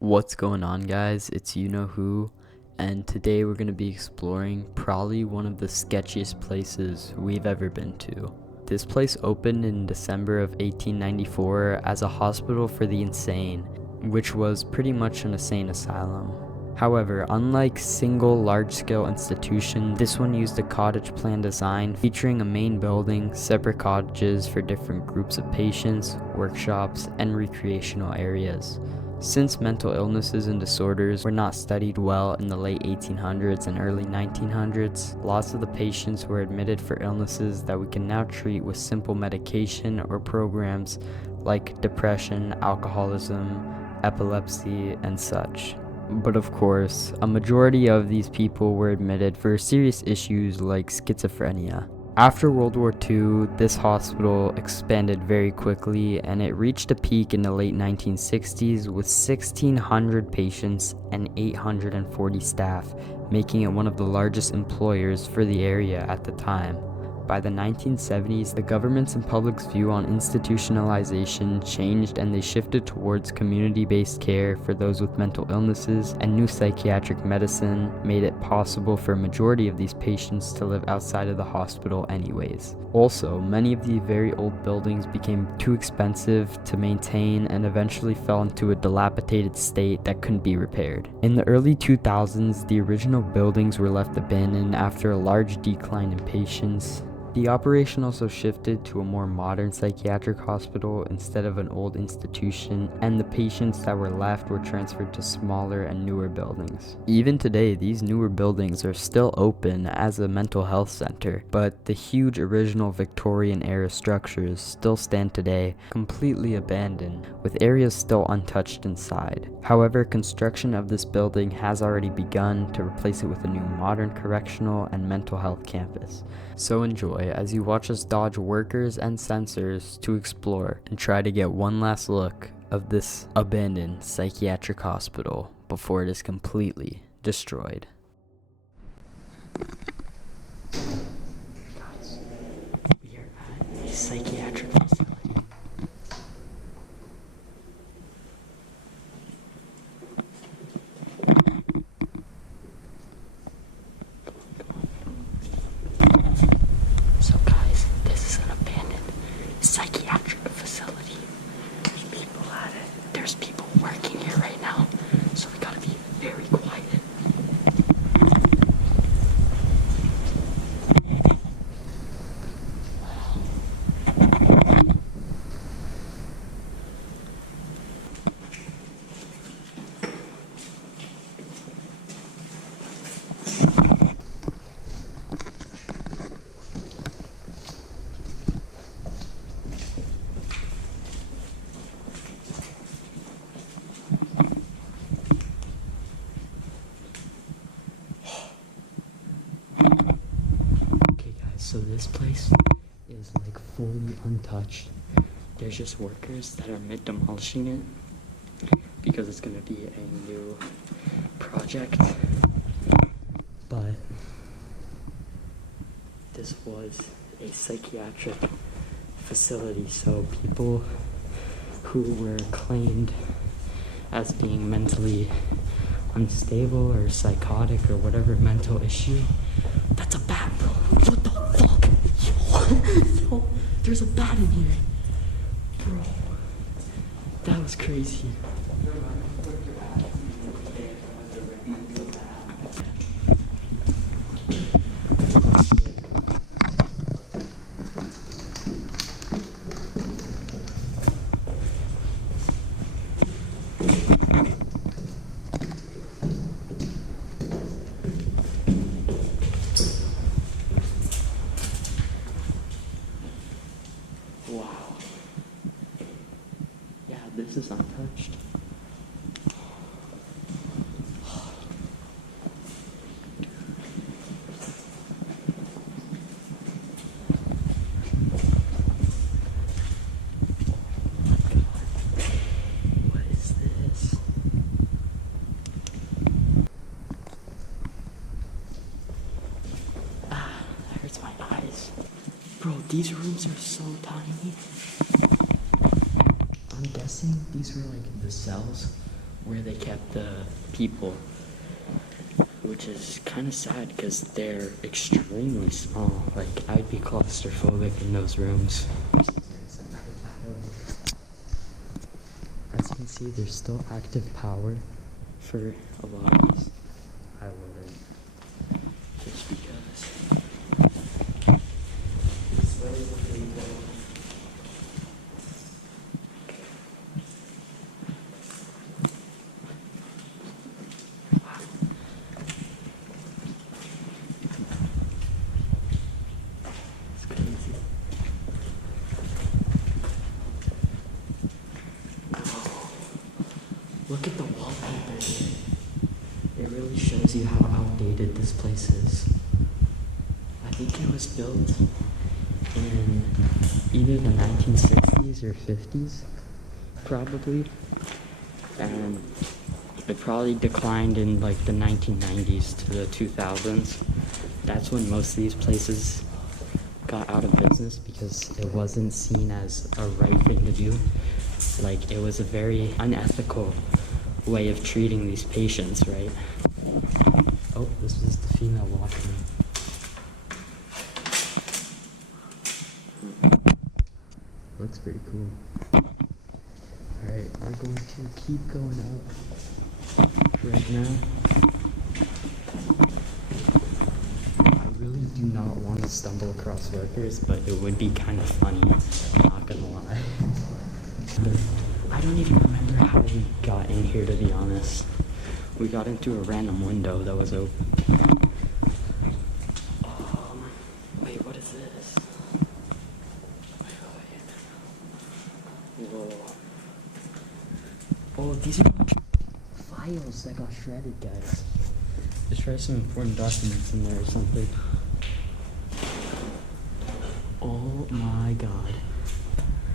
What's going on, guys? It's you know who, and today we're going to be exploring probably one of the sketchiest places we've ever been to. This place opened in December of 1894 as a hospital for the insane, which was pretty much an insane asylum. However, unlike single large-scale institution, this one used a cottage plan design featuring a main building, separate cottages for different groups of patients, workshops, and recreational areas. Since mental illnesses and disorders were not studied well in the late 1800s and early 1900s, lots of the patients were admitted for illnesses that we can now treat with simple medication or programs like depression, alcoholism, epilepsy, and such. But of course, a majority of these people were admitted for serious issues like schizophrenia. After World War II, this hospital expanded very quickly and it reached a peak in the late 1960s with 1,600 patients and 840 staff, making it one of the largest employers for the area at the time. By the 1970s, the government's and public's view on institutionalization changed and they shifted towards community-based care for those with mental illnesses, and new psychiatric medicine made it possible for a majority of these patients to live outside of the hospital anyways. Also, many of the very old buildings became too expensive to maintain and eventually fell into a dilapidated state that couldn't be repaired. In the early 2000s, the original buildings were left abandoned after a large decline in patients. The operation also shifted to a more modern psychiatric hospital instead of an old institution, and the patients that were left were transferred to smaller and newer buildings. Even today, these newer buildings are still open as a mental health center, but the huge original Victorian-era structures still stand today, completely abandoned, with areas still untouched inside. However, construction of this building has already begun to replace it with a new modern correctional and mental health campus. So enjoy as you watch us dodge workers and sensors to explore and try to get one last look of this abandoned psychiatric hospital before it is completely destroyed. Guys, we are at a psychiatric facility. So guys, this is an abandoned psychiatric facility. There's people at it. There's people working here right now. So we gotta be very quiet. Okay guys, so this place is like fully untouched. There's just workers that are demolishing it because it's gonna be a new project. But this was a psychiatric facility, so people who were claimed as being mentally unstable or psychotic or whatever mental issue. That's a bat, bro. What the fuck? Yo, there's a bat in here. Bro, that was crazy. Wow. Yeah, this is untouched. What is this? That hurts my eyes. Bro, these rooms are so tiny. I'm guessing these were like the cells where they kept the people, which is kind of sad because they're extremely small. Like, I'd be claustrophobic in those rooms. As you can see, there's still active power for a lot of these. I love it. Just because. This way is the big one. Look at the wallpaper here. It really shows you how outdated this place is. I think it was built in either the 1960s or 50s, probably. And it probably declined in like the 1990s to the 2000s. That's when most of these places got out of business because it wasn't seen as a right thing to do. Like, it was a very unethical way of treating these patients, right? Oh, this is the female washroom. Looks pretty cool. Alright, we're going to keep going up right now. I really do not want to stumble across workers, but it would be kind of funny, not gonna lie. I don't even remember how we got in here, to be honest. We got in through a random window that was open. Wait, what is this? Wait. Whoa. Oh, these are files that got shredded, guys. Just try some important documents in there or something. Oh my god.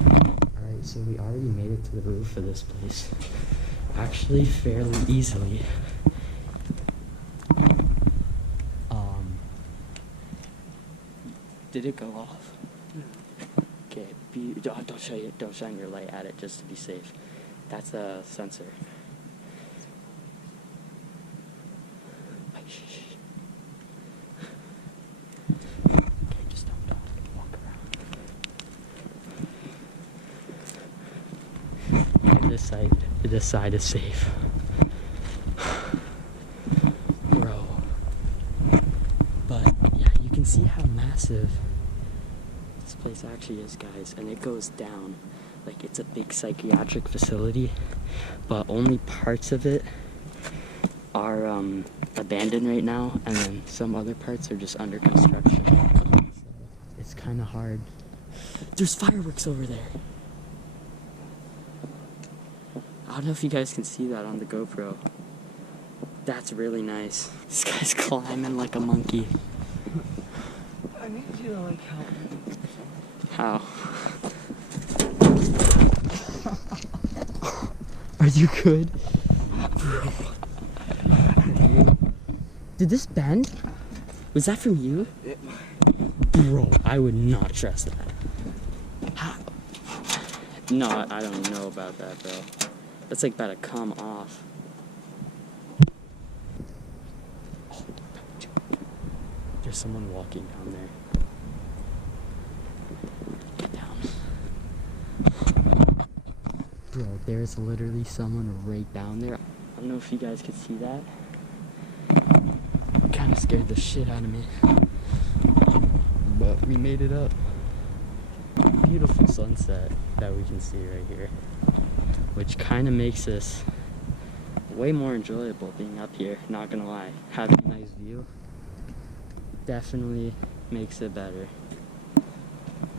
Alright, so we already made it to the roof of this place. Actually, fairly easily. Did it go off? Okay, don't shine your light at it just to be safe. That's a sensor. Wait, shh. Okay, just don't walk around. Okay, this side is safe. Bro. But yeah, you can see how massive this place actually is, guys, and it goes down. Like, it's a big psychiatric facility, but only parts of it are abandoned right now, and then some other parts are just under construction. So it's kind of hard. There's fireworks over there. I don't know if you guys can see that on the GoPro. That's really nice. This guy's climbing like a monkey. I need you to like help me. How? Are you good? Did this bend? Was that from you? Bro, I would not trust that. How? No, I don't even know about that, bro. That's like about to come off. There's someone walking down there. Get down. Bro, there's literally someone right down there. I don't know if you guys could see that. Kind of scared the shit out of me. But we made it up. Beautiful sunset that we can see right here. Which kind of makes this way more enjoyable being up here, not gonna lie. Having a nice view definitely makes it better.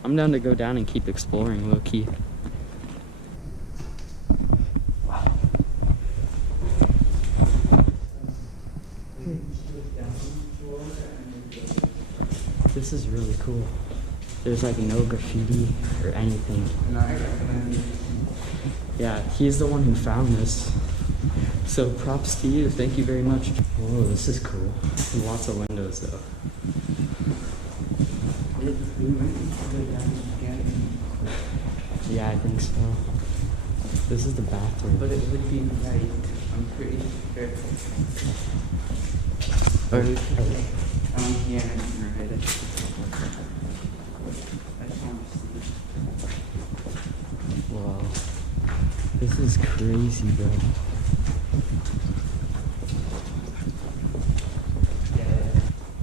I'm down to go down and keep exploring low-key. Wow. This is really cool. There's like no graffiti or anything. Yeah, he's the one who found this. So props to you, thank you very much. Whoa, this is cool. Lots of windows though. Yeah, I think so. This is the bathroom. But it would be right. I'm pretty sure. Or, I'm here and right. I can't see. wow. This is crazy, bro.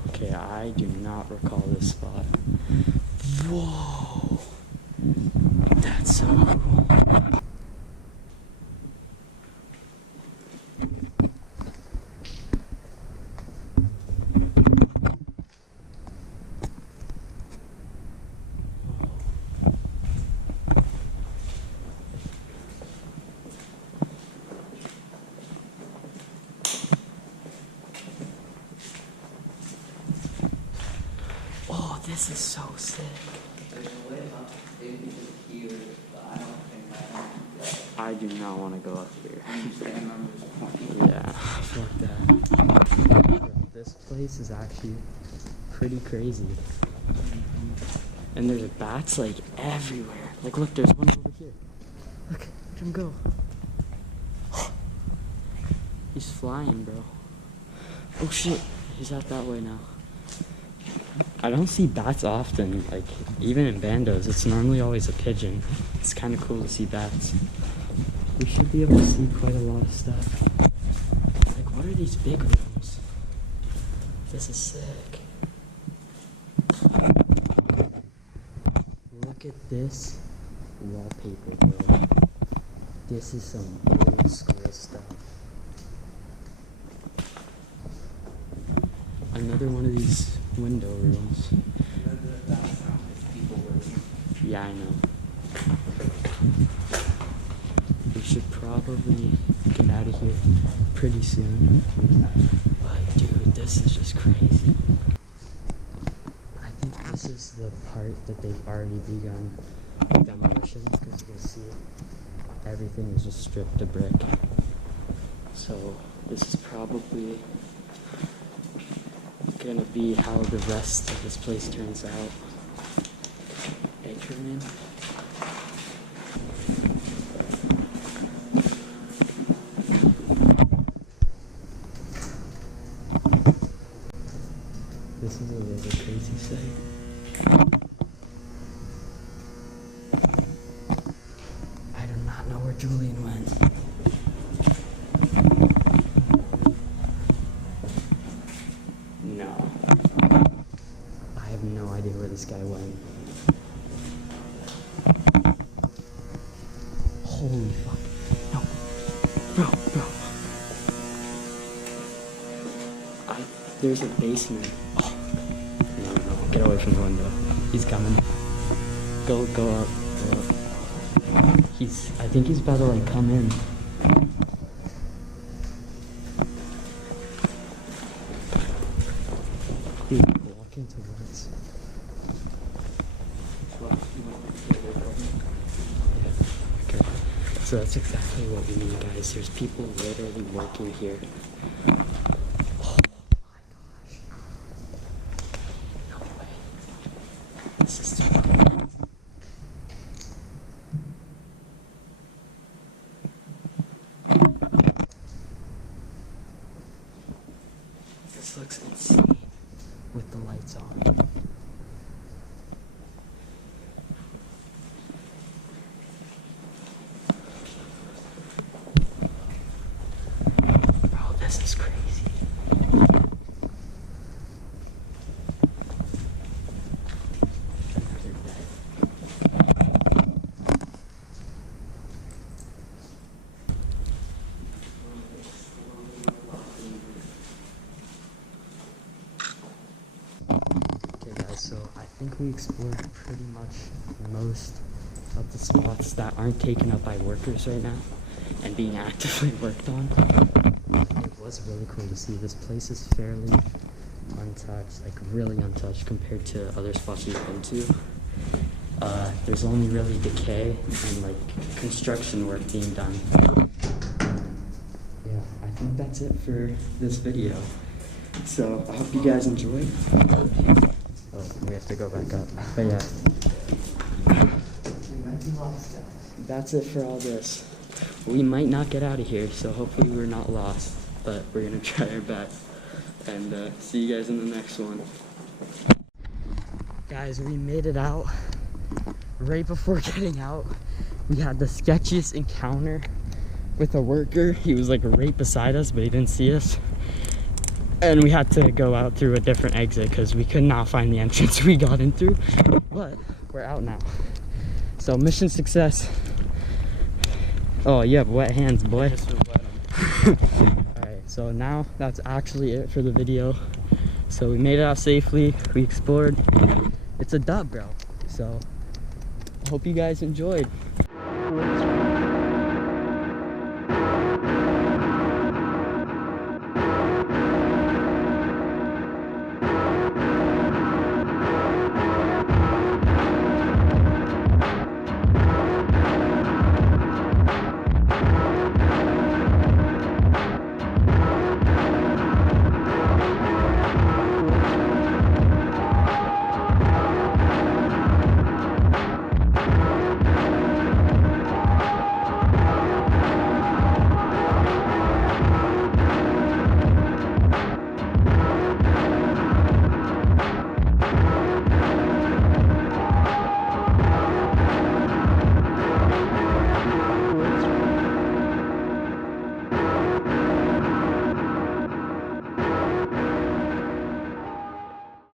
Okay, I do not recall this spot. Whoa. That's so cool. Oh, this is so sick. There's a way up maybe to here, but I don't think I do not want to go up here. I'm standing on this point. Yeah, fuck that. This place is actually pretty crazy. And there's bats like everywhere. Like, look, there's one over here. Look, let him go. He's flying, bro. Oh shit, he's out that way now. I don't see bats often, like, even in bandos, it's normally always a pigeon. It's kind of cool to see bats. We should be able to see quite a lot of stuff. Like, what are these big rooms? This is sick. Look at this wallpaper, bro. This is some old school stuff. Another one of these window rooms. That sound is people working. Yeah, I know. We should probably get out of here pretty soon. But dude, this is just crazy. I think this is the part that they've already begun demolition, because you can see everything is just stripped to brick. So this is probably gonna be how the rest of this place turns out. Atrium. This is a really crazy sight. I do not know where Julian went. No. I have no idea where this guy went. Holy fuck. No. Bro. There's a basement. Oh. No. Get away from the window. He's coming. Go up. I think he's about to like come in. Dude, walking towards. Okay. So that's exactly what we need, guys. There's people literally working here. Oh my gosh. No way. This is so cool. This looks insane with the lights on. Bro, this is crazy. Another bed. Okay guys, so I think we explored pretty much most of the spots that aren't taken up by workers right now and being actively worked on. It was really cool to see. This place is fairly untouched, like really untouched compared to other spots we've been to. There's only really decay and like construction work being done. Yeah, I think that's it for this video. So I hope you guys enjoyed. Oh, we have to go back up. But yeah. That's it for all this. We might not get out of here, so hopefully we're not lost, but we're gonna try our best. And see you guys in the next one. Guys, we made it out. Right before getting out, we had the sketchiest encounter with a worker. He was like right beside us, but he didn't see us. And we had to go out through a different exit because we could not find the entrance we got in through. But we're out now. So mission success. Oh, you have wet hands, boy. Alright, so now that's actually it for the video. So we made it out safely. We explored. It's a dub, bro. So I hope you guys enjoyed.